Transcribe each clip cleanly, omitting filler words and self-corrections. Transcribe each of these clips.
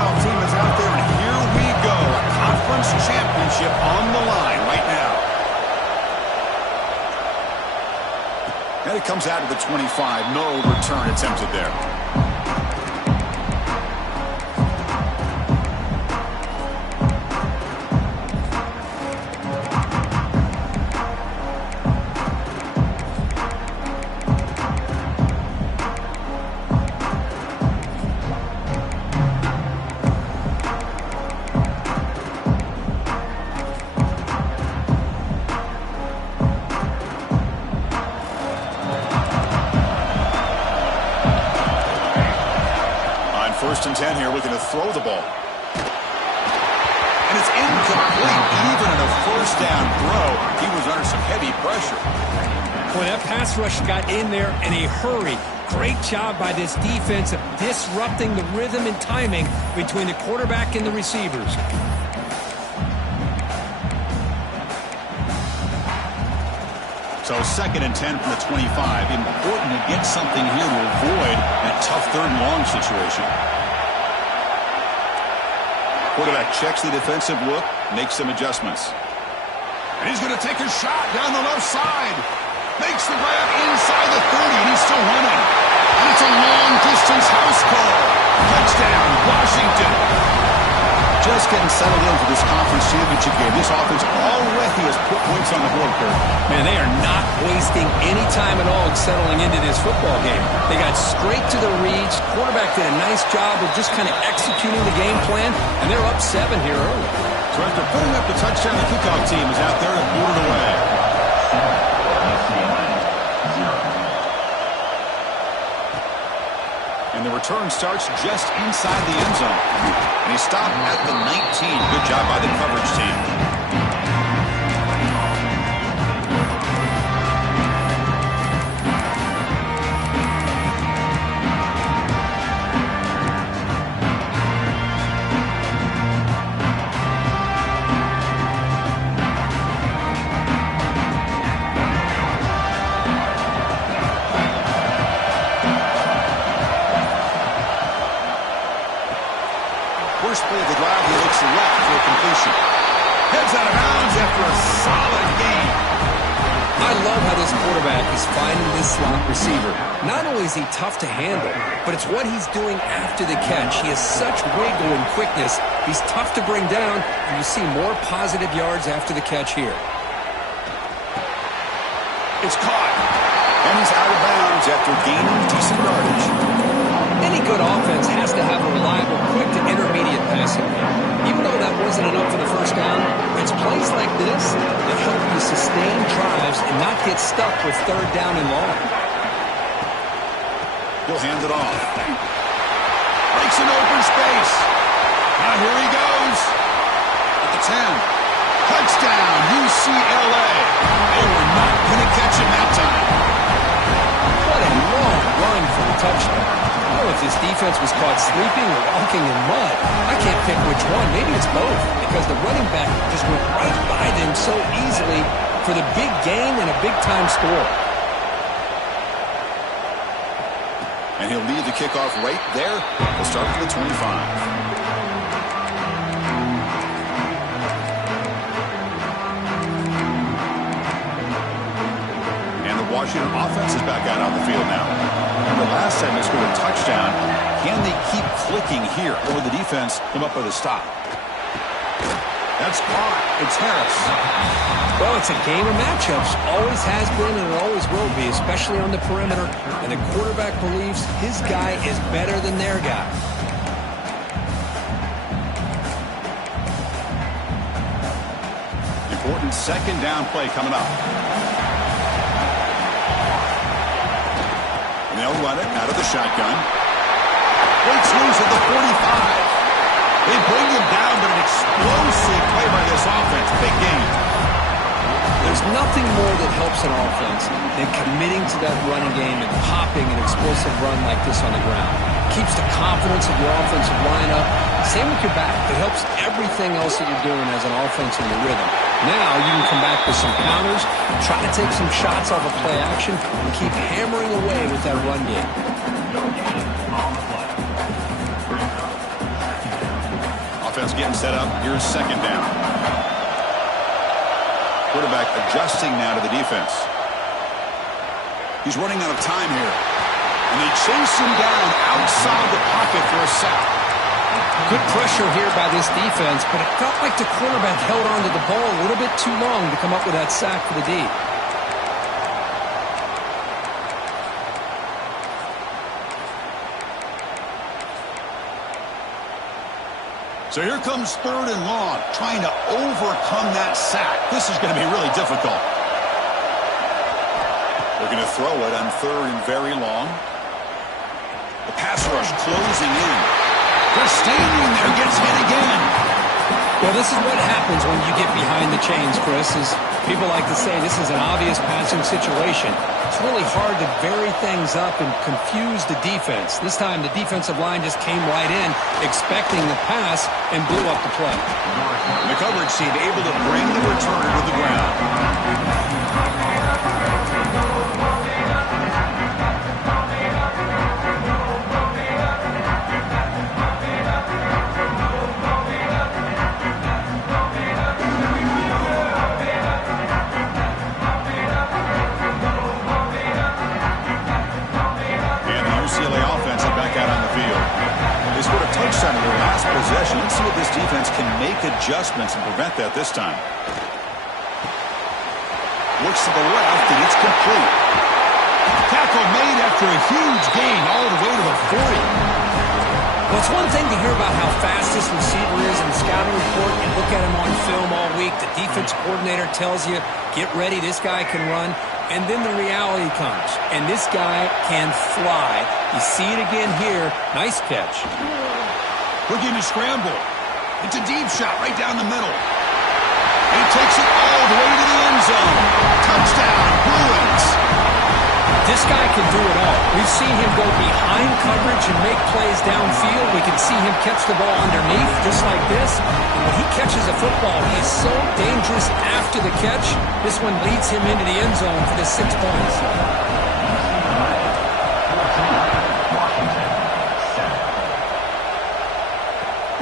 kickoff team is out there, and here we go. A conference championship on the line right now. And it comes out of the 25. No return attempted there. First and 10 here, looking to throw the ball. And it's incomplete. Even in a first down throw, he was under some heavy pressure. Boy, that pass rush got in there in a hurry. Great job by this defense of disrupting the rhythm and timing between the quarterback and the receivers. So second and 10 from the 25. Important to get something here to avoid that tough third and long situation. Quarterback checks the defensive look, makes some adjustments. And he's going to take a shot down the left side. Makes the grab inside the 30, and he's still running. And it's a long-distance house call. Touchdown, Washington. Just getting settled in for this conference championship game. This offense already has put points on the board, Kurt. Man, they are not wasting any time at all in settling into this football game. They got straight to the reads. Quarterback did a nice job of just kind of executing the game plan, and they're up 7 here early. So after putting up the touchdown, the kickoff team is out there to boot it away. And the return starts just inside the end zone. And he stopped at the 19. Good job by the coverage team. First play of the drive, he looks left for a completion. Heads out of bounds after a solid game. I love how this quarterback is finding this slot receiver. Not only is he tough to handle, but it's what he's doing after the catch. He has such wiggle and quickness. He's tough to bring down, and you see more positive yards after the catch here. It's caught. And he's out of bounds after gaining decent yardage. Any good offense has to have a reliable, quick to intermediate passing game. Even though that wasn't enough for the first down, it's plays like this that help you sustain drives and not get stuck with third down and long. He'll hand it off. Breaks an open space. Now here he goes. At the 10. Touchdown, UCLA. They were not going to catch him that time. What a long run for the touchdown. I don't know if this defense was caught sleeping or walking in mud. I can't pick which one. Maybe it's both, because the running back just went right by them so easily for the big gain and a big-time score. And he'll lead the kickoff right there. We'll start with the 25. Washington offense is back out on the field now. Remember last time they scored a touchdown. Can they keep clicking here? Or will the defense come up with a stop? That's caught. It's Harris. Well, it's a game of matchups. Always has been and it always will be, especially on the perimeter. And the quarterback believes his guy is better than their guy. Important second down play coming up. They'll run it out of the shotgun. Breaks loose at the 45. They bring him down, but an explosive play by this offense. Big game. There's nothing more that helps an offense than committing to that running game and popping an explosive run like this on the ground. Keeps the confidence of your offensive lineup. Same with your back. It helps everything else that you're doing as an offense in the rhythm. Now you can come back with some counters, try to take some shots off of play action, and keep hammering away with that run game. Offense getting set up. Here's second down. Quarterback adjusting now to the defense. He's running out of time here. And they chase him down outside the pocket for a sack. Good pressure here by this defense, but it felt like the quarterback held on to the ball a little bit too long to come up with that sack for the D. So here comes third and long, trying to overcome that sack. This is going to be really difficult. They're going to throw it on third and very long. The pass rush closing in. They're standing there, gets hit again. Well, this is what happens when you get behind the chains, Chris. Is people like to say this is an obvious passing situation. It's really hard to vary things up and confuse the defense. This time, the defensive line just came right in, expecting the pass, and blew up the play. The coverage team able to bring the returner to the ground. UCLA offense is back out on the field. They scored a touchdown in their last possession. Let's see if this defense can make adjustments and prevent that this time. Looks to the left, and it's complete. Tackle made after a huge gain all the way to the 40. Well, it's one thing to hear about how fast this receiver is in the scouting report. You look at him on film all week. The defense coordinator tells you, get ready, this guy can run. And then the reality comes, and this guy can fly. You see it again here. Nice catch. Looking to scramble. It's a deep shot right down the middle. And he takes it all the way to the end zone. Touchdown, Bruins. This guy can do it all. We've seen him go behind coverage and make plays downfield. We can see him catch the ball underneath, just like this. And when he catches a football, he is so dangerous after the catch. This one leads him into the end zone for the 6 points.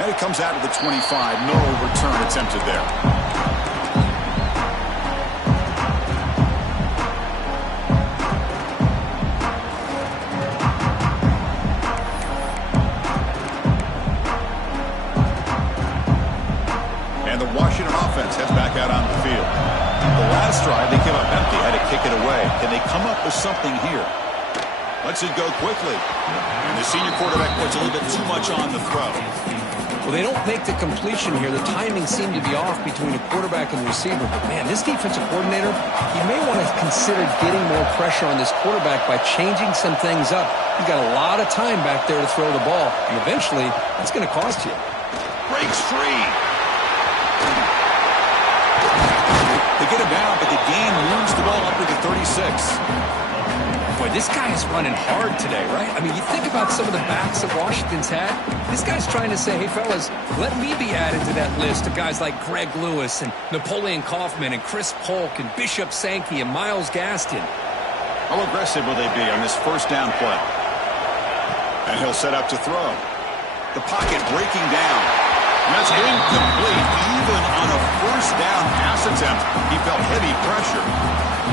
And it comes out of the 25. No return attempted there. Heads back out on the field. The last drive, they came up empty, had to kick it away. Can they come up with something here? Lets it go quickly. And the senior quarterback puts a little bit too much on the throw. Well, they don't make the completion here. The timing seemed to be off between the quarterback and the receiver. But, man, this defensive coordinator, he may want to consider getting more pressure on this quarterback by changing some things up. He's got a lot of time back there to throw the ball. And eventually, that's going to cost you. Breaks free. They get him down, but the gain moves the ball up to the 36. Boy, this guy is running hard today, right? I mean, you think about some of the backs that Washington's had. This guy's trying to say, hey, fellas, let me be added to that list of guys like Greg Lewis and Napoleon Kaufman and Chris Polk and Bishop Sankey and Myles Gaston. How aggressive will they be on this first down play? And he'll set up to throw. The pocket breaking down. And that's incomplete. Even on a first down pass attempt, he felt heavy pressure.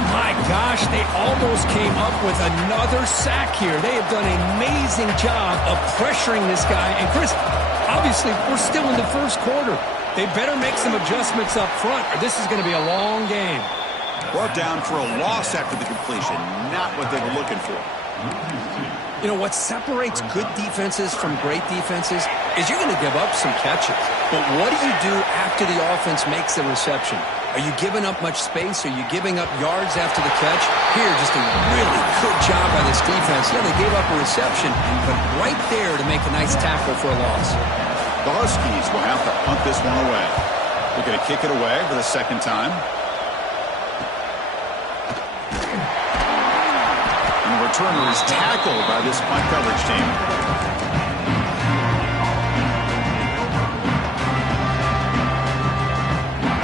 My gosh, they almost came up with another sack here. They have done an amazing job of pressuring this guy. And Chris, obviously, we're still in the first quarter. They better make some adjustments up front, or this is going to be a long game. Brought down for a loss after the completion. Not what they were looking for. You know, what separates good defenses from great defenses is you're going to give up some catches. But what do you do after the offense makes the reception? Are you giving up much space? Are you giving up yards after the catch? Here, just a really good job by this defense. Yeah, they gave up a reception, but right there to make a nice tackle for a loss. The Huskies will have to punt this one away. They're going to kick it away for the second time. And the returner is tackled by this punt coverage team.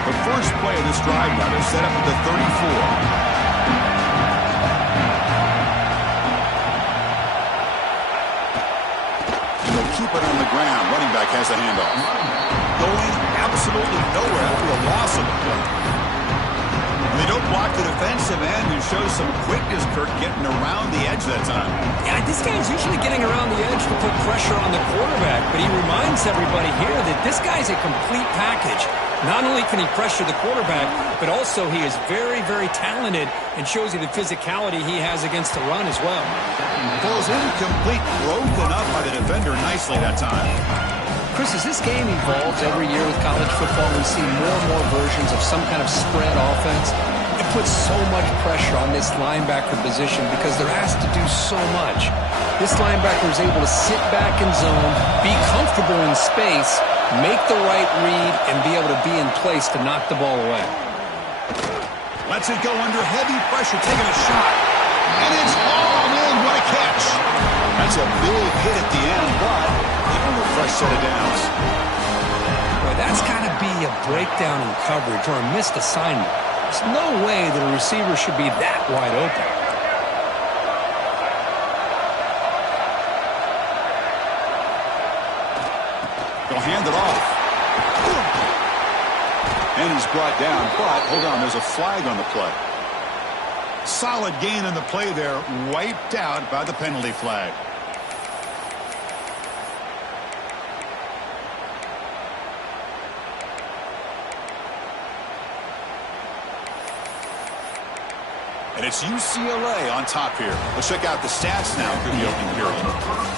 The first play of this drive now, they're set up at the 34. And they'll keep it on the ground. Running back has a handoff. going absolutely nowhere after the loss of the play. And they don't block the defensive end, who shows some quickness, Kirk, getting around the edge that time. Yeah, this guy's usually getting around the edge to put pressure on the quarterback, but he reminds everybody here that this guy's a complete package. Not only can he pressure the quarterback, but also he is very, very talented and shows you the physicality he has against the run as well. Pulls incomplete, broken up by the defender nicely that time. Chris, as this game evolves every year with college football, we see more and more versions of some kind of spread offense. It puts so much pressure on this linebacker position because they're asked to do so much. This linebacker is able to sit back in zone, be comfortable in space, make the right read, and be able to be in place to knock the ball away. Lets it go under heavy pressure, taking a shot. And it's all in. What a catch. That's a big hit at the end, but even a fresh set of downs. Boy, that's got to be a breakdown in coverage or a missed assignment. There's no way that a receiver should be that wide open. They'll hand it off. And he's brought down, but hold on, there's a flag on the play. Solid gain on the play there, wiped out by the penalty flag. And it's UCLA on top here. Let's check out the stats now through the opening period.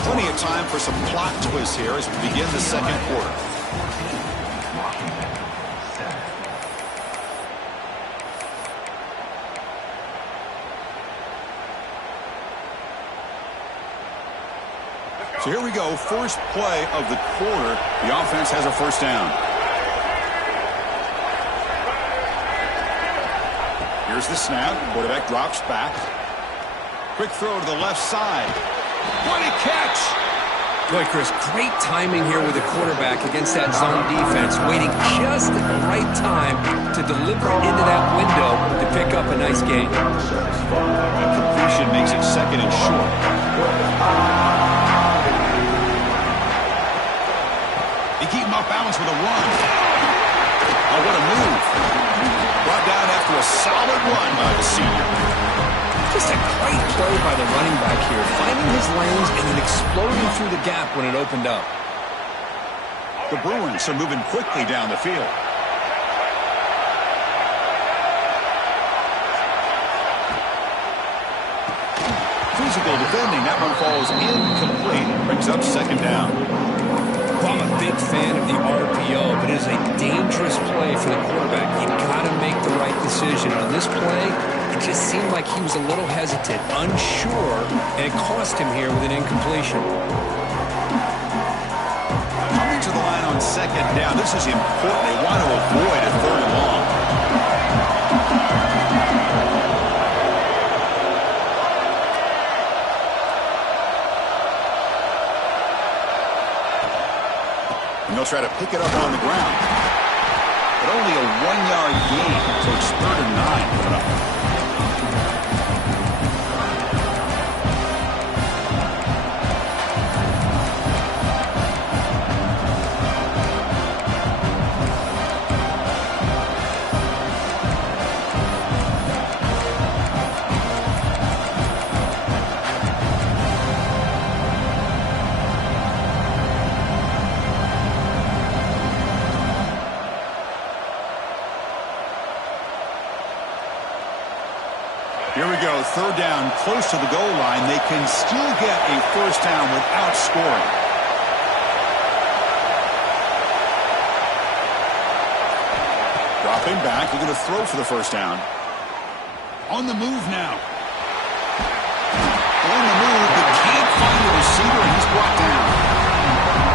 Plenty of time for some plot twists here as we begin the second quarter. So here we go, first play of the quarter. The offense has a first down. Here's the snap. Quarterback drops back. Quick throw to the left side. What a catch! Boy, Chris, great timing here with the quarterback against that zone defense, waiting just at the right time to deliver it into that window to pick up a nice gain. That completion makes it second and short. They keep him off balance with a run. Oh, what a move. Brought down after a solid run by the senior. Just a great play by the running back here, finding his lanes and then exploding through the gap when it opened up. The Bruins are moving quickly down the field. Physical defending. That one falls incomplete. Brings up second down. Well, I'm a big fan of the RPO, but it is a dangerous play for the quarterback. You've got to make the right decision. On this play, it just seemed like he was a little hesitant, unsure, and it cost him here with an incompletion. Coming to the line on second down. This is important. They want to avoid a third and long. And they'll try to pick it up on the ground. But only a 1-yard gain, so it's 3rd and 9 coming up. Here we go, 3rd down, close to the goal line. They can still get a first down without scoring. Dropping back, they're going to throw for the first down. On the move now. On the move, but can't find the receiver, and he's brought down.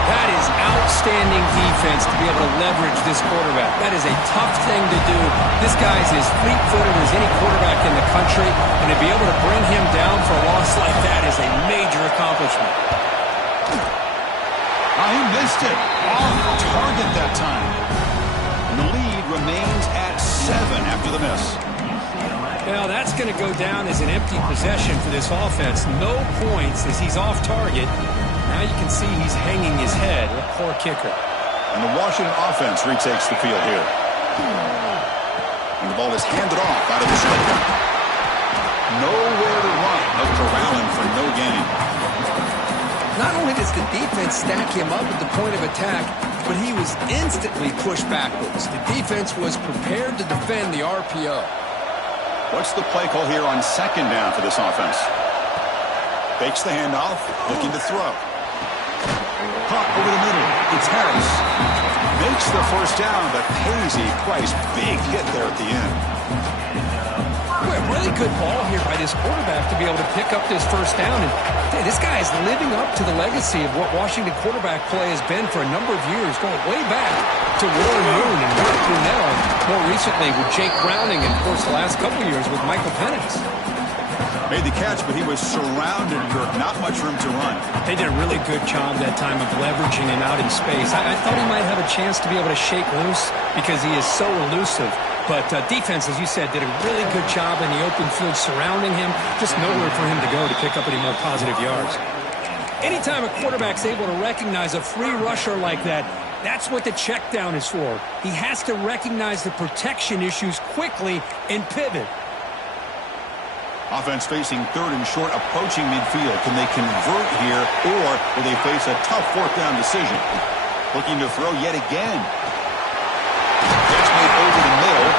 That is outstanding defense to be able to leverage this quarterback. That is a tough thing to do. This guy's as fleet-footed as any quarterback in the country, and to be able to bring him down for a loss like that is a major accomplishment. He missed it. Off target that time. And the lead remains at 7 after the miss. Well, that's going to go down as an empty possession for this offense. No points as he's off target. Now you can see he's hanging his head. A poor kicker. And the Washington offense retakes the field here. And the ball is handed off out of the shotgun. Nowhere to run. No corralling for no gain. Not only does the defense stack him up at the point of attack, but he was instantly pushed backwards. The defense was prepared to defend the RPO. What's the play call here on second down for this offense? Fakes the handoff, looking to throw. Caught over the middle. It's Harris. Makes the first down, but pays a price. Big hit there at the end. Boy, a really good ball here by this quarterback to be able to pick up this first down. And hey, this guy is living up to the legacy of what Washington quarterback play has been for a number of years, going way back to Warren Moon and Mark Brunell, and more recently with Jake Browning, and of course the last couple years with Michael Penix. Made the catch, but he was surrounded, Kirk. Not much room to run. They did a really good job that time of leveraging him out in space. I thought he might have a chance to be able to shake loose because he is so elusive. But defense, as you said, did a really good job in the open field surrounding him. Just nowhere for him to go to pick up any more positive yards. Anytime a quarterback's able to recognize a free rusher like that, that's what the check down is for. He has to recognize the protection issues quickly and pivot. Offense facing third and short, approaching midfield. Can they convert here, or will they face a tough fourth down decision? Looking to throw yet again. Catch made over the middle.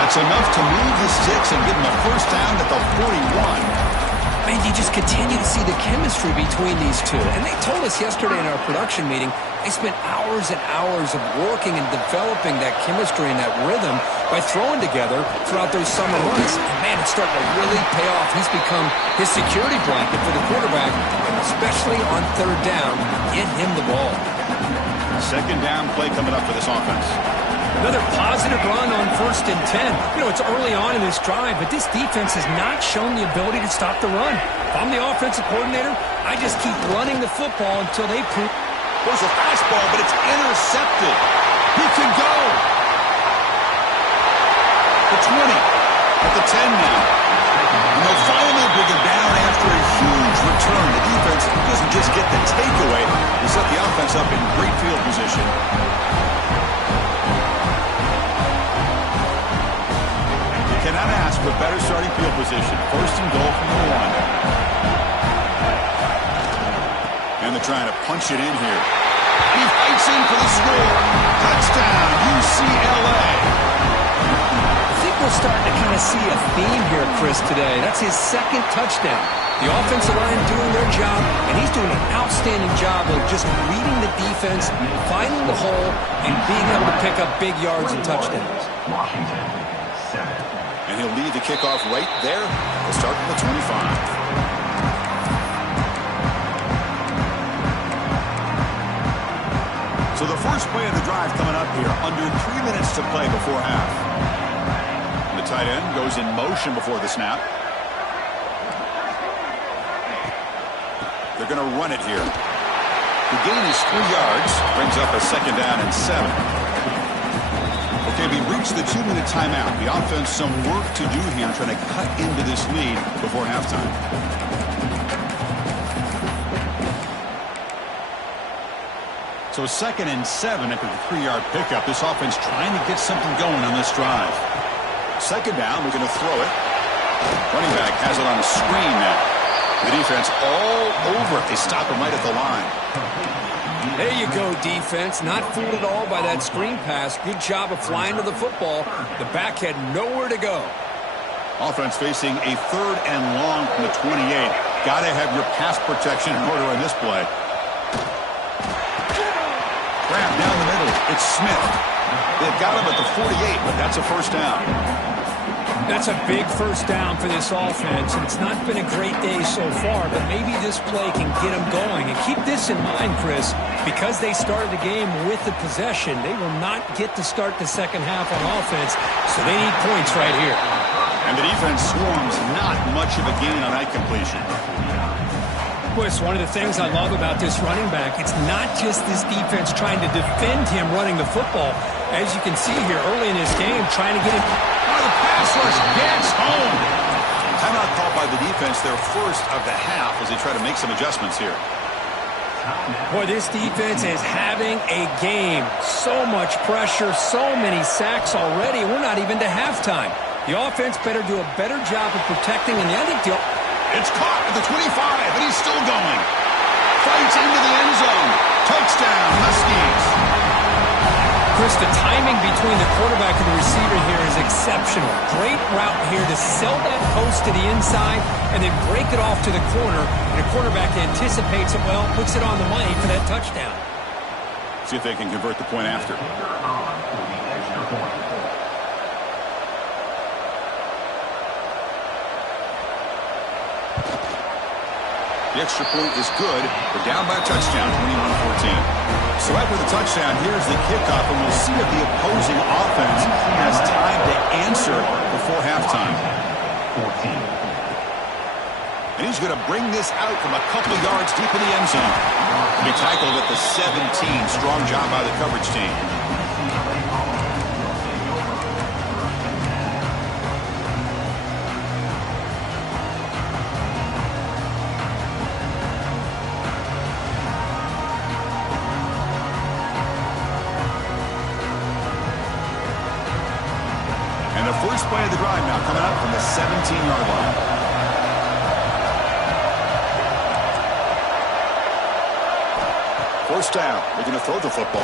That's enough to move the sticks and give them a first down at the 41. Man, you just continue to see the chemistry between these two. And they told us yesterday in our production meeting, they spent hours and hours of working and developing that chemistry and that rhythm by throwing together throughout those summer months. And man, it's starting to really pay off. He's become his security blanket for the quarterback, and especially on third down, get him the ball. Second down play coming up for this offense. Another positive run on 1st and 10. You know, it's early on in this drive, but this defense has not shown the ability to stop the run. If I'm the offensive coordinator, I just keep running the football until they prove. There's a fastball, but it's intercepted. He can go. The 20. At the 10 now. And they'll finally bring him down after a huge return. The defense doesn't just get the takeaway. They set the offense up in great field position. Cannot ask for better starting field position. First and goal from the 1. And they're trying to punch it in here. He fights in for the score. Touchdown, UCLA. I think we're starting to kind of see a theme here, Chris, today. That's his second touchdown. The offensive line doing their job, and he's doing an outstanding job of just reading the defense, finding the hole, and being able to pick up big yards and touchdowns. And he'll lead the kickoff right there. We'll start from the 25. So the first play of the drive coming up here. Under 3 minutes to play before half. The tight end goes in motion before the snap. They're going to run it here. The gain is 3 yards. Brings up a second down and 7. Okay, we reached the 2-minute timeout. The offense some work to do here, trying to cut into this lead before halftime. So 2nd and 7 after the 3-yard pickup. This offense trying to get something going on this drive. Second down, we're going to throw it. Running back has it on a screen now. The defense all over it. They stop him right at the line. There you go, defense. Not fooled at all by that screen pass. Good job of flying to the football. The back had nowhere to go. Offense facing a 3rd and long from the 28. Got to have your pass protection in order in this play. Grab down the middle. It's Smith. They've got him at the 48, but that's a first down. That's a big first down for this offense, and it's not been a great day so far, but maybe this play can get them going. And keep this in mind, Chris, because they started the game with the possession, they will not get to start the second half on offense, so they need points right here. And the defense swarms not much of a gain on that completion. It's one of the things I love about this running back. It's not just this defense trying to defend him running the football. As you can see here early in this game, trying to get him. Oh, the pass rush gets home. Timeout called by the defense, their first of the half, as they try to make some adjustments here. Boy, this defense is having a game. So much pressure, so many sacks already. We're not even to halftime. The offense better do a better job of protecting, and I think it's caught at the 25, and he's still going. Fights into the end zone. Touchdown, Huskies. Chris, the timing between the quarterback and the receiver here is exceptional. Great route here to sell that post to the inside and then break it off to the corner. And the quarterback anticipates it well, puts it on the money for that touchdown. See if they can convert the point after. The extra point is good. We're down by a touchdown, 21-14. So after the touchdown, here's the kickoff, and we'll see if the opposing offense has time to answer before halftime. 14. And he's going to bring this out from a couple of yards deep in the end zone. He tackled at the 17. Strong job by the coverage team. First play of the drive now coming up from the 17-yard line. First down. They're going to throw the football.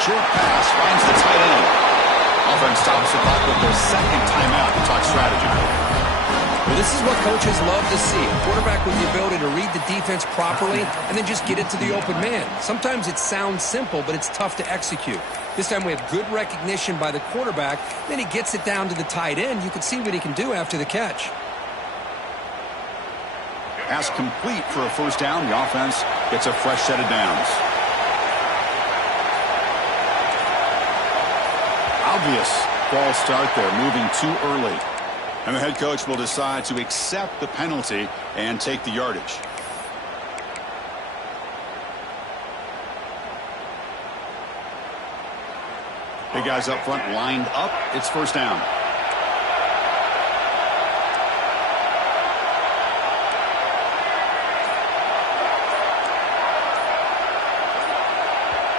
Short pass finds the tight end. Offense stops the clock with their second timeout to talk strategy. Well, this is what coaches love to see. A quarterback with the ability to read the defense properly and then just get it to the open man. Sometimes it sounds simple, but it's tough to execute. This time we have good recognition by the quarterback. Then he gets it down to the tight end. You can see what he can do after the catch. Pass complete for a first down. The offense gets a fresh set of downs. Obvious false start there, moving too early. And the head coach will decide to accept the penalty and take the yardage. Big guys up front lined up. It's first down.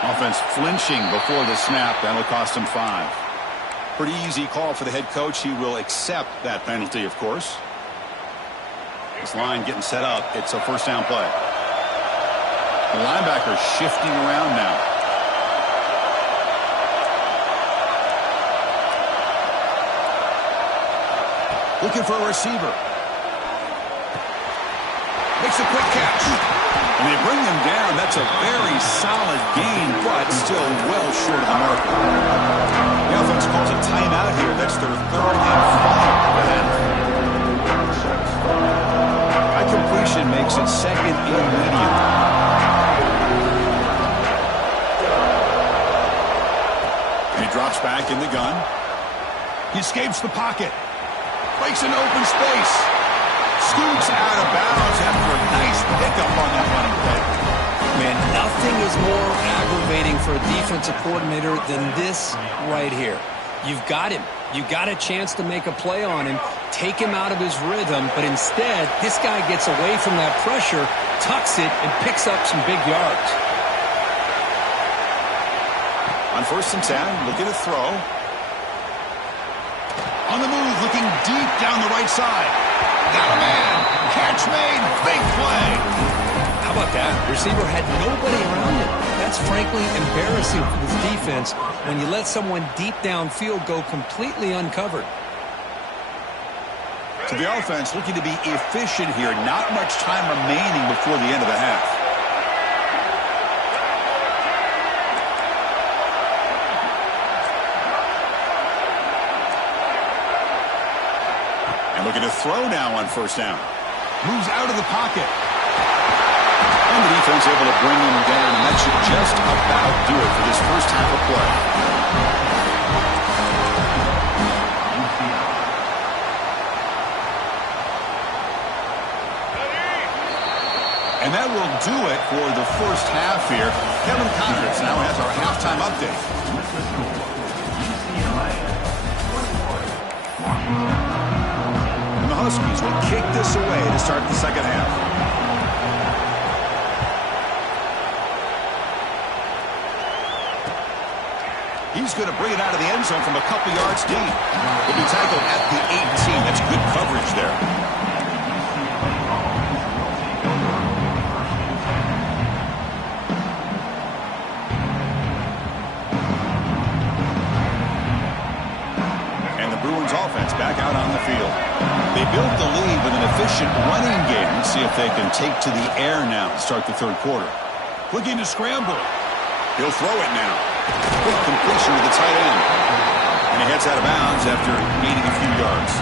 Offense flinching before the snap. That'll cost him 5. Pretty easy call for the head coach. He will accept that penalty, of course. This line getting set up. It's a first down play. The linebacker shifting around now. Looking for a receiver. Makes a quick catch. And they bring him down. That's a very solid gain, but still well short of the marker. The offense calls a timeout here. That's their third and final of the half. High completion makes it second and medium. And he drops back in the gun. He escapes the pocket. Breaks an open space. Scoots out of bounds after a nice pickup on that running play. Man, nothing is more aggravating for a defensive coordinator than this right here. You've got him. You've got a chance to make a play on him, take him out of his rhythm, but instead, this guy gets away from that pressure, tucks it, and picks up some big yards. On first and 10, looking to throw. On the move, looking deep down the right side. Got a man. Catch made. Big play. How about that? Receiver had nobody around him. That's frankly embarrassing for this defense when you let someone deep downfield go completely uncovered. So the offense looking to be efficient here. Not much time remaining before the end of the half. Looking to throw now on first down. Moves out of the pocket. And the defense able to bring him down, and that should just about do it for this first half of play. And that will do it for the first half here. Kevin Connors now has our halftime update. Huskies will kick this away to start the second half. He's going to bring it out of the end zone from a couple yards deep. He'll be tackled at the 18. That's good coverage there. And the Bruins offense back out on the field. They built the lead with an efficient running game. Let's see if they can take to the air now to start the third quarter. Looking to scramble. He'll throw it now. Quick completion to the tight end. And he heads out of bounds after gaining a few yards.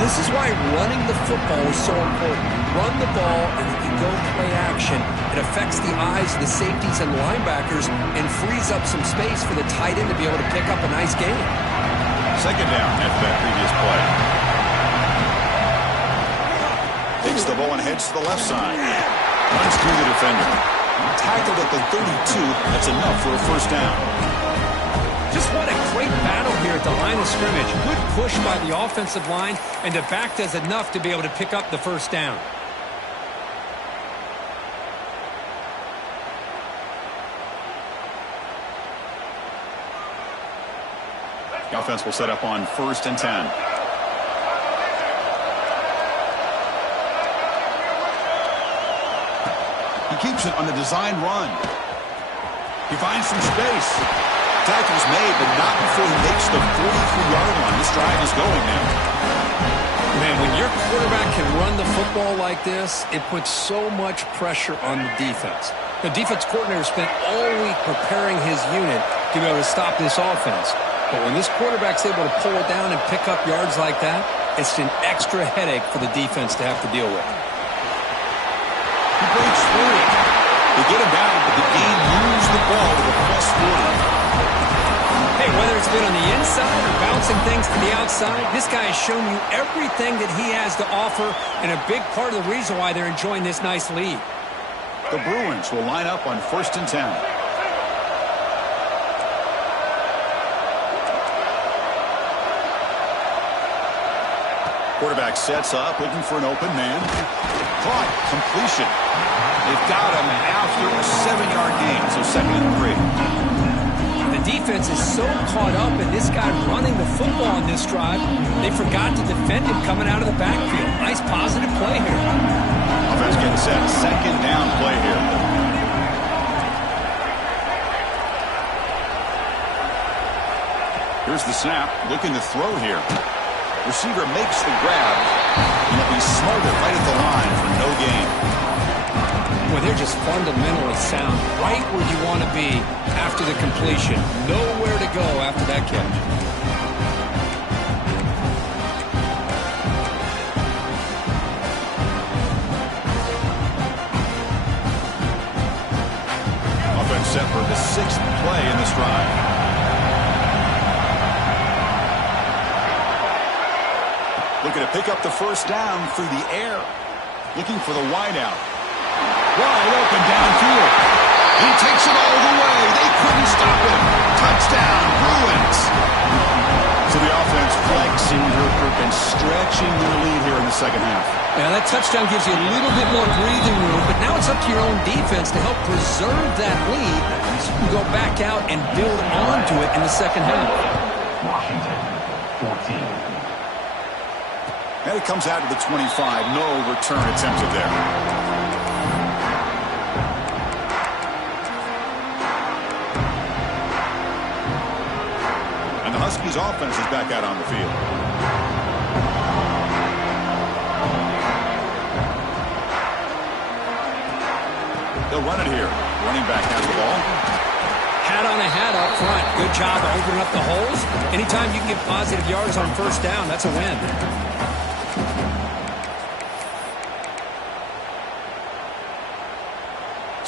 This is why running the football is so important. You run the ball and then you go play action. It affects the eyes of the safeties and linebackers and frees up some space for the tight end to be able to pick up a nice gain. Second down after that previous play. Takes the ball and heads to the left side. Runs through the defender. Tackled at the 32. That's enough for a first down. Just what a great battle here at the line of scrimmage. Good push by the offensive line, and the back does enough to be able to pick up the first down. The offense will set up on 1st and 10. He keeps it on the design run. He finds some space. Tackle's made, but not before he makes the 43-yard line. This drive is going now. Man, when your quarterback can run the football like this, it puts so much pressure on the defense. The defense coordinator spent all week preparing his unit to be able to stop this offense. But when this quarterback's able to pull it down and pick up yards like that, it's an extra headache for the defense to have to deal with. He breaks through. They get him down, but the game moves the ball to the +40. Hey, whether it's been on the inside or bouncing things to the outside, this guy has shown you everything that he has to offer, and a big part of the reason why they're enjoying this nice lead. The Bruins will line up on 1st and 10. Quarterback sets up, looking for an open man. Caught, completion. They've got him after a 7-yard gain, so 2nd and 3. The defense is so caught up in this guy running the football on this drive, they forgot to defend him coming out of the backfield. Nice positive play here. Offense getting set. 2nd down play here. Here's the snap. Looking to throw here. Receiver makes the grab, and he'll be smothered right at the line for no gain. Well, they're just fundamentally sound, right where you want to be after the completion. Nowhere to go after that catch. Offense set for the 6th play in this drive. Looking to pick up the first down through the air. Looking for the wideout. Wide open downfield. He takes it all the way. They couldn't stop him. Touchdown, Bruins. So the offense flexing and stretching their lead here in the second half. Yeah, that touchdown gives you a little bit more breathing room, but now it's up to your own defense to help preserve that lead so you can go back out and build onto it in the second half. Washington, 14. And it comes out to the 25. No return attempted there. And the Huskies offense is back out on the field. They'll run it here. Running back has the ball. Hat on a hat up front. Good job of opening up the holes. Anytime you can get positive yards on first down, that's a win.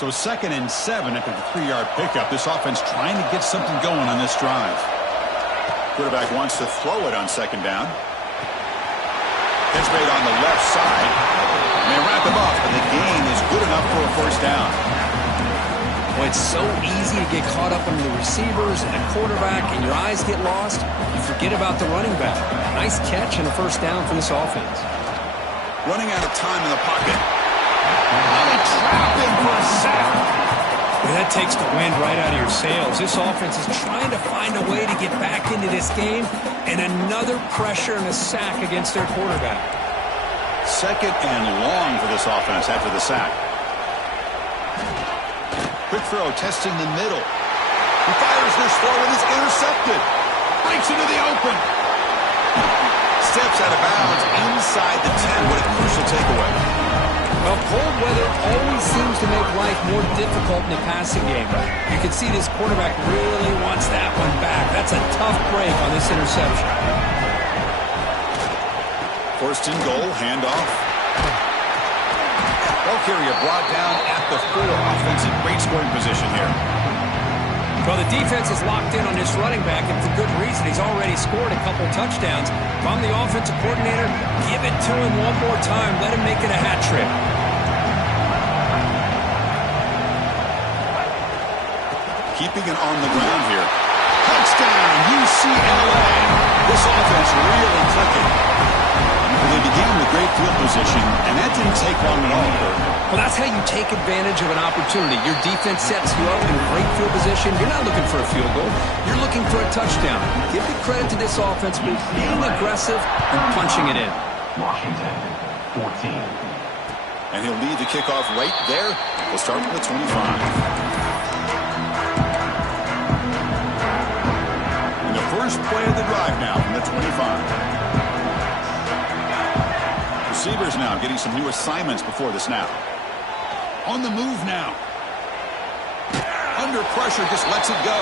So 2nd and 7 after the 3-yard pickup. This offense trying to get something going on this drive. Quarterback wants to throw it on 2nd down. Catch made on the left side. And they wrap him up, and the gain is good enough for a first down. Well, it's so easy to get caught up on the receivers and the quarterback, and your eyes get lost. You forget about the running back. Nice catch and a first down for this offense. Running out of time in the pocket. Now they trap him for a sack. That takes the wind right out of your sails. This offense is trying to find a way to get back into this game, and another pressure and a sack against their quarterback. Second and long for this offense after the sack. Quick throw, testing the middle. He fires this throw and is intercepted. Breaks into the open. Steps out of bounds inside the 10. What a crucial takeaway. Well, cold weather always seems to make life more difficult in the passing game. You can see this quarterback really wants that one back. That's a tough break on this interception. First and goal, handoff. Ball carrier brought down at the 4. Offense in great scoring position here. Well, the defense is locked in on this running back, and for good reason. He's already scored a couple touchdowns. If I'm the offensive coordinator, give it to him one more time. Let him make it a hat trick. Keeping it on the ground here. Touchdown, UCLA. This offense really clicking. Well, they began with great field position, and that didn't take long at all, Kurt. Well, that's how you take advantage of an opportunity. Your defense sets you up in great field position. You're not looking for a field goal. You're looking for a touchdown. Give the credit to this offense for being aggressive and punching it in. Washington, 14. And he'll lead the kickoff right there. We'll start from the 25. And the first play of the drive now from the 25. Receivers now getting some new assignments before the snap. On the move now. Under pressure, just lets it go.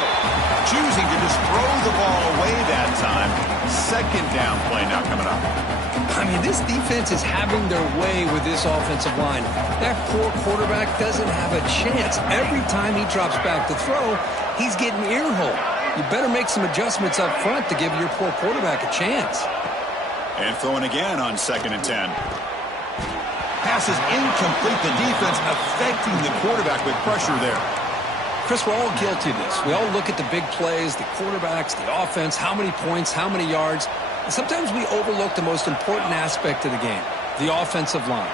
Choosing to just throw the ball away that time. Second down play now coming up. I mean, this defense is having their way with this offensive line. That poor quarterback doesn't have a chance. Every time he drops back to throw, he's getting earhole. You better make some adjustments up front to give your poor quarterback a chance. And throwing again on 2nd and 10. Pass is incomplete. The defense affecting the quarterback with pressure there. Chris, we're all guilty of this. We all look at the big plays, the quarterbacks, the offense, how many points, how many yards. And sometimes we overlook the most important aspect of the game, the offensive line.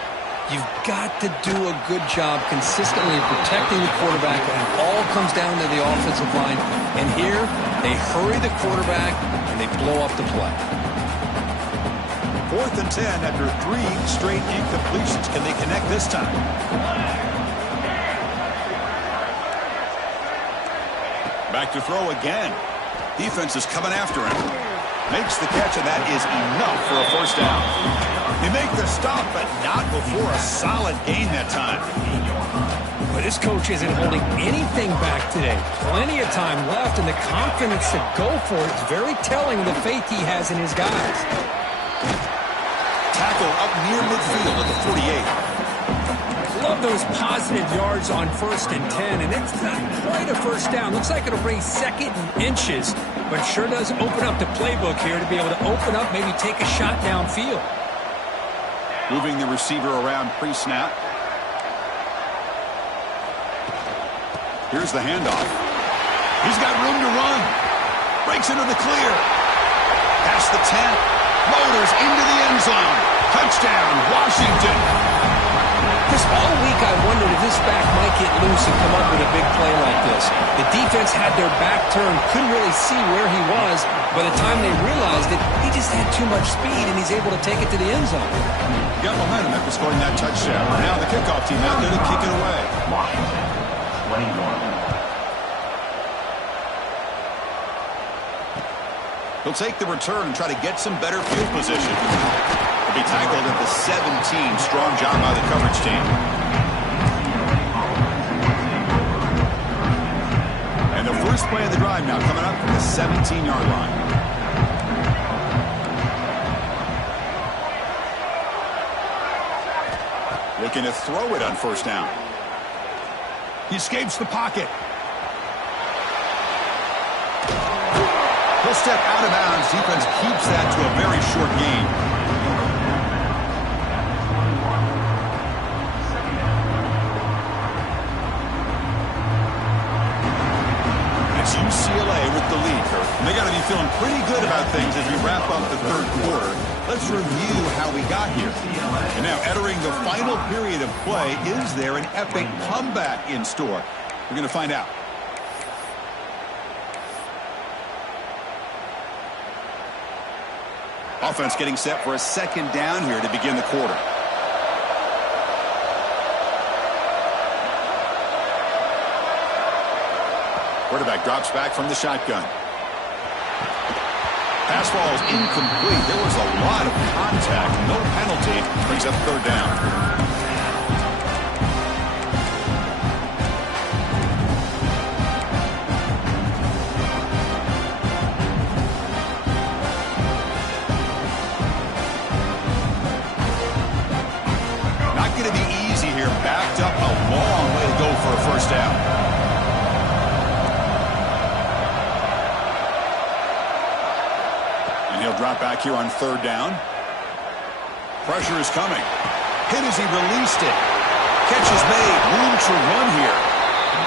You've got to do a good job consistently protecting the quarterback, and it all comes down to the offensive line. And here, they hurry the quarterback, and they blow up the play. 4th and 10 after 3 straight incompletions. Can they connect this time? Back to throw again. Defense is coming after him. Makes the catch, and that is enough for a first down. They make the stop, but not before a solid gain that time. But this coach isn't holding anything back today. Plenty of time left, and the confidence to go for it is very telling of the faith he has in his guys. Tackle up near midfield at the 48. Love those positive yards on 1st and 10, and it's not quite a first down. Looks like it'll bring 2nd and inches, but sure does open up the playbook here to be able to open up, maybe take a shot downfield. Moving the receiver around pre-snap. Here's the handoff. He's got room to run. Breaks into the clear. Past the 10. Motors into the end zone. Touchdown, Washington. Chris, all week I wondered if this back might get loose and come up with a big play like this. The defense had their back turned, couldn't really see where he was. By the time they realized it, he just had too much speed, and he's able to take it to the end zone. Got momentum after scoring that touchdown. Now the kickoff team out there to kick it away. Washington, 21. He'll take the return and try to get some better field position. He'll be tackled at the 17. Strong job by the coverage team. And the first play of the drive now coming up from the 17-yard line. Looking to throw it on 1st down. He escapes the pocket. He'll step out of bounds. Defense keeps that to a very short gain. It's UCLA with the lead, Kurt. And they got to be feeling pretty good about things as we wrap up the 3rd quarter. Let's review how we got here. And now entering the final period of play, is there an epic comeback in store? We're going to find out. Offense getting set for a second down here to begin the quarter. Quarterback drops back from the shotgun. Pass ball is incomplete. There was a lot of contact. No penalty. Brings up third down. Going to be easy here. Backed up a long way to go for a first down. And he'll drop back here on third down. Pressure is coming. Hit as he released it. Catch is made. Room to run here.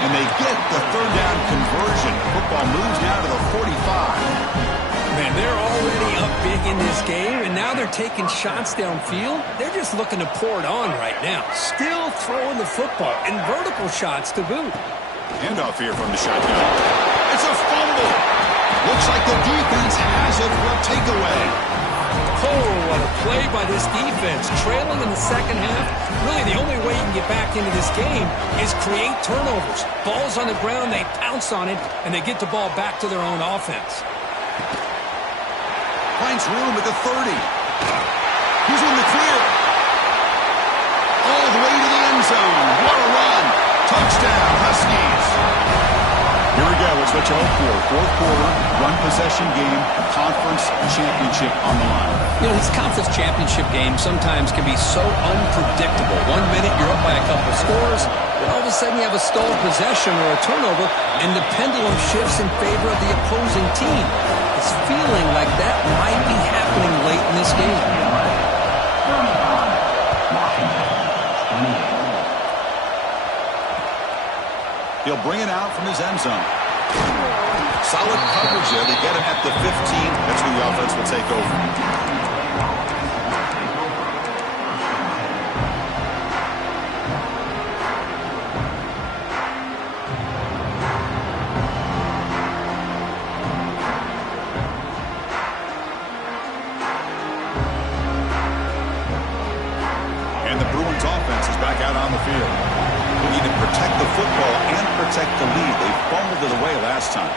And they get the third down conversion. Football moves now to the 45. Man, they're already up big in this game, and now they're taking shots downfield. They're just looking to pour it on right now. Still throwing the football, and vertical shots to boot. Handoff here from the shotgun. It's a fumble. Looks like the defense has it for a takeaway. Oh, what a play by this defense. Trailing in the second half, really the only way you can get back into this game is create turnovers. Ball's on the ground, they pounce on it, and they get the ball back to their own offense. Finds room at the 30. He's in the clear. All the way to the end zone. What a run. Touchdown, Huskies. Here we go. It's what you hope for. Fourth quarter, one possession game, conference championship on the line. You know, these conference championship games sometimes can be so unpredictable. 1 minute you're up by a couple of scores, then all of a sudden you have a stolen possession or a turnover, and the pendulum shifts in favor of the opposing team. It's feeling like that might be happening late in this game. He'll bring it out from his end zone. Solid coverage there. They get him at the 15. That's who the offense will take over. On the field. We need to protect the football and protect the lead. They fumbled it away last time.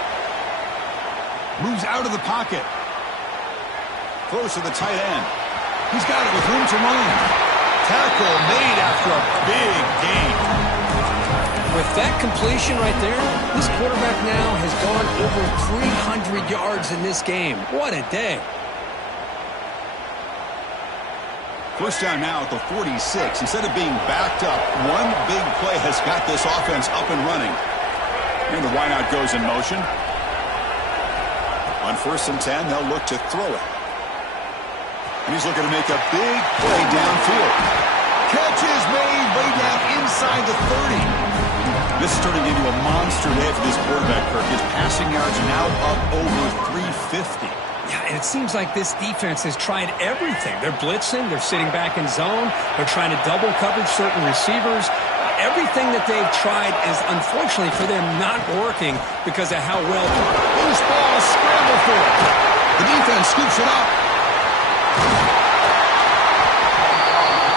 Moves out of the pocket. Throws to the tight end. He's got it with room to run. Tackle made after a big gain. With that completion right there, this quarterback now has gone over 300 yards in this game. What a day. First down now at the 46. Instead of being backed up, one big play has got this offense up and running. And the wideout goes in motion. On 1st and 10, they'll look to throw it. And he's looking to make a big play downfield. Catch is made way down inside the 30. This is turning into a monster day for this quarterback, Kirk. His passing yards now up over 350. Yeah, and it seems like this defense has tried everything. They're blitzing. They're sitting back in zone. They're trying to double coverage certain receivers. Everything that they've tried is, unfortunately for them, not working because of how well. Loose ball, scramble for it. The defense scoops it up.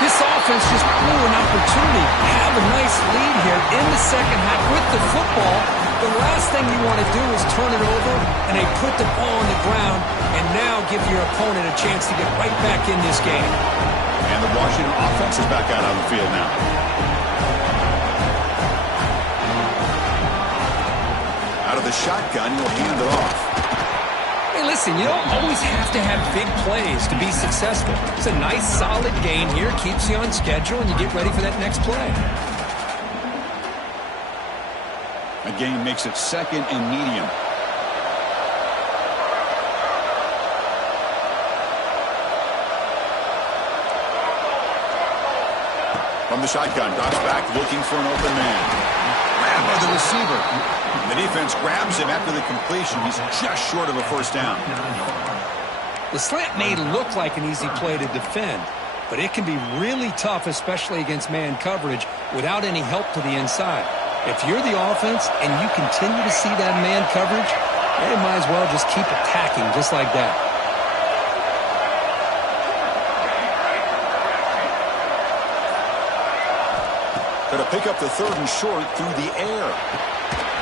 This offense just blew an opportunity to have a nice lead here in the second half with the football. The last thing you want to do is turn it over, and they put the ball on the ground and now give your opponent a chance to get right back in this game. And the Washington offense is back out on the field now. Out of the shotgun, he'll hand it off. Hey, listen, you don't always have to have big plays to be successful. It's a nice, solid gain here, keeps you on schedule, and you get ready for that next play. A gain makes it 2nd and medium. From the shotgun, drops back looking for an open man. Grabbed by the receiver. The defense grabs him after the completion. He's just short of a first down. The slant may look like an easy play to defend, but it can be really tough, especially against man coverage, without any help to the inside. If you're the offense and you continue to see that man coverage, you might as well just keep attacking just like that. Going to pick up the 3rd and short through the air.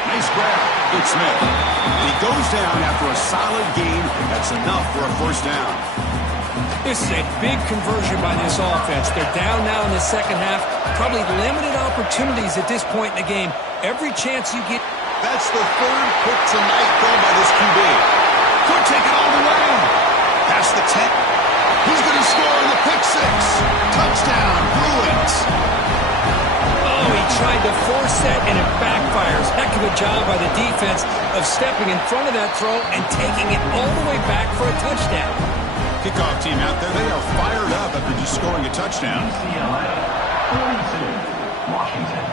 Nice grab. Good Smith. He goes down after a solid gain. That's enough for a first down. This is a big conversion by this offense. They're down now in the second half. Probably limited opportunities at this point in the game. Every chance you get. That's the 3rd pick tonight thrown by this QB. Could take it all the way. Past the 10. He's going to score on the pick 6. Touchdown, Bruins. Oh, he tried to force that, and it backfires. Heck of a job by the defense of stepping in front of that throw and taking it all the way back for a touchdown. Kickoff team out there, they are fired up after just scoring a touchdown. UCLA 42, Washington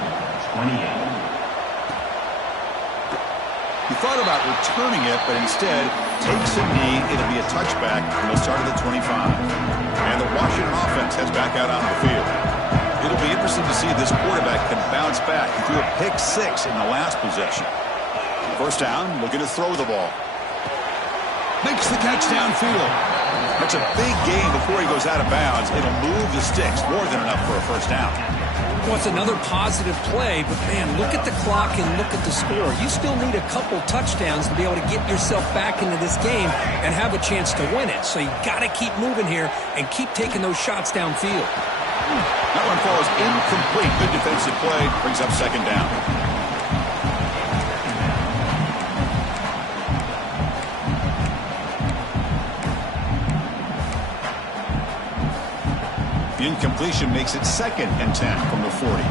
28. He thought about returning it, but instead takes a knee. It'll be a touchback from the start of the 25. And the Washington offense heads back out onto the field. It'll be interesting to see if this quarterback can bounce back. He threw a pick 6 in the last possession. First down, looking to throw the ball. Makes the catch downfield. That's a big gain before he goes out of bounds. It'll move the sticks, more than enough for a first down. Well, it's another positive play, but man, look at the clock and look at the score. You still need a couple touchdowns to be able to get yourself back into this game and have a chance to win it. So you got to keep moving here and keep taking those shots downfield. That one falls incomplete. Good defensive play. Brings up second down. The incompletion makes it 2nd and 10 from the 40.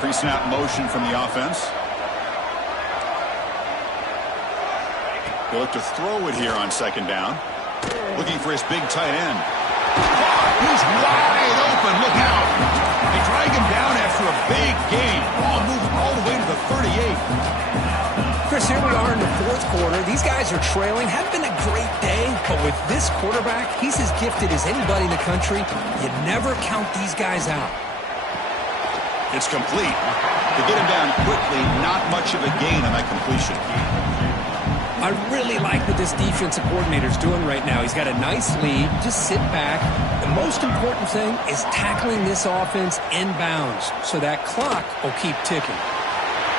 Pre-snap motion from the offense. He'll look to throw it here on second down. Looking for his big tight end. He's wide open. Look out. They drag him down after a big gain. Ball moving all the way to the 38. Chris, here we are in the 4th quarter. These guys are trailing. Hadn't been a great day, but with this quarterback, he's as gifted as anybody in the country. You never count these guys out. It's complete. To get him down quickly, not much of a gain on that completion. I really like what this defensive coordinator is doing right now. He's got a nice lead. Just sit back. The most important thing is tackling this offense inbounds so that clock will keep ticking.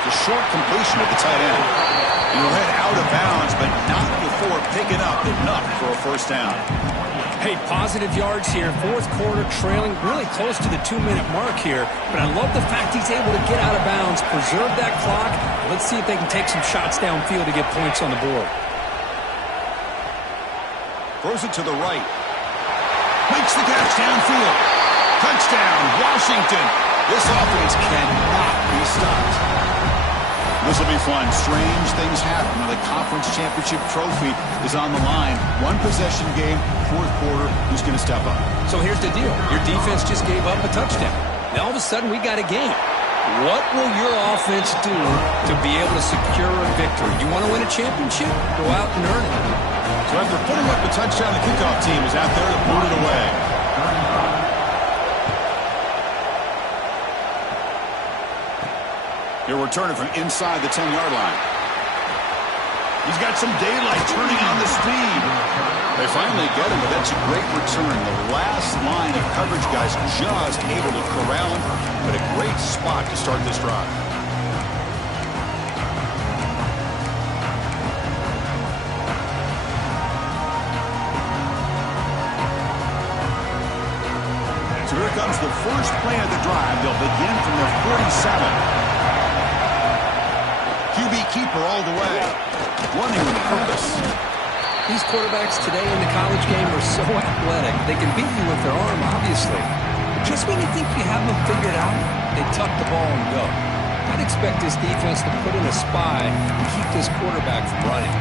The short completion of the tight end. He'll head out of bounds, but not before picking up enough for a first down. Hey, positive yards here. 4th quarter, trailing really close to the 2-minute mark here. But I love the fact he's able to get out of bounds, preserve that clock. Let's see if they can take some shots downfield to get points on the board. Throws it to the right. Makes the catch downfield. Touchdown, Washington. This offense cannot be stopped. This will be fun. Strange things happen when the conference championship trophy is on the line. One possession game, 4th quarter. Who's going to step up? So here's the deal. Your defense just gave up a touchdown. Now all of a sudden we got a game. What will your offense do to be able to secure a victory? You want to win a championship? Go out and earn it. So after putting up the touchdown, the kickoff team is out there to boot it away. He'll return it from inside the 10-yard line. He's got some daylight turning on the speed. They finally get him, but that's a great return. The last line of coverage guys just able to corral him, but a great spot to start this drive. So here comes the first play of the drive. They'll begin from their 47. QB keeper all the way. Running with purpose. These quarterbacks today in the college game are so athletic. They can beat you with their arm, obviously. But just when you think you have them figured out, they tuck the ball and go. I'd expect this defense to put in a spy and keep this quarterback from running.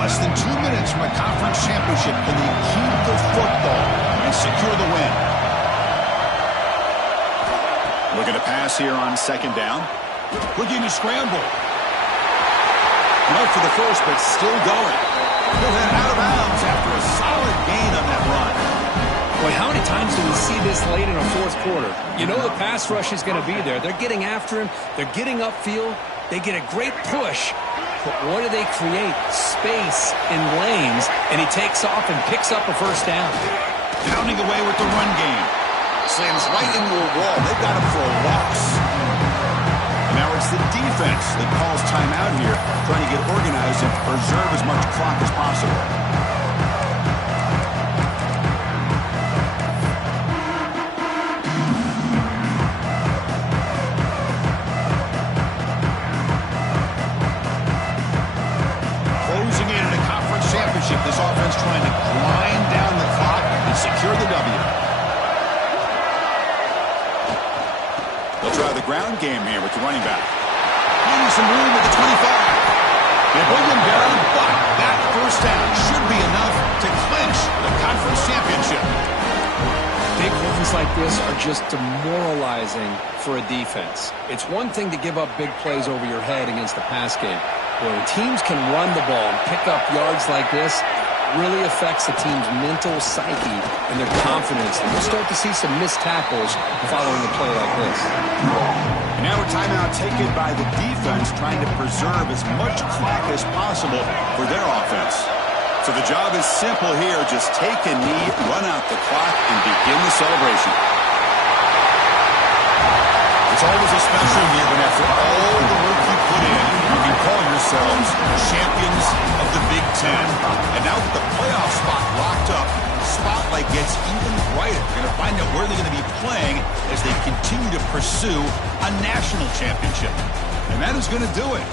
Less than 2 minutes from a conference championship. Can they keep the football and secure the win? Looking to pass here on second down. Looking to scramble. Not for the first, but still going. He'll head out of bounds after a gain on that run. Boy, how many times do we see this late in a fourth quarter? You know the pass rush is going to be there. They're getting after him. They're getting upfield. They get a great push. But what do they create? Space in lanes, and he takes off and picks up a first down. Pounding away with the run game. Slams right into a wall. They've got him for a loss. And now it's the defense that calls timeout here, trying to get organized and preserve as much clock as possible. Closing in a conference championship, this offense trying to grind down the clock and secure the W. They'll try the ground game here with the running back. Finding some room at the 25. They bring them down, but that first down should be enough to clinch the conference championship. Big runs like this are just demoralizing for a defense. It's one thing to give up big plays over your head against the pass game. When teams can run the ball and pick up yards like this, really affects the team's mental psyche and their confidence. And we'll start to see some missed tackles following a play like this. And now a timeout taken by the defense, trying to preserve as much clock as possible for their offense. So the job is simple here. Just take a knee, run out the clock, and begin the celebration. It's always a special year when after all the work you put in, you can call yourselves champions of the Big Ten. And now with the playoff spot locked up, the spotlight gets even brighter. You're going to find out where they're going to be playing as they continue to pursue a national championship. And that is going to do it.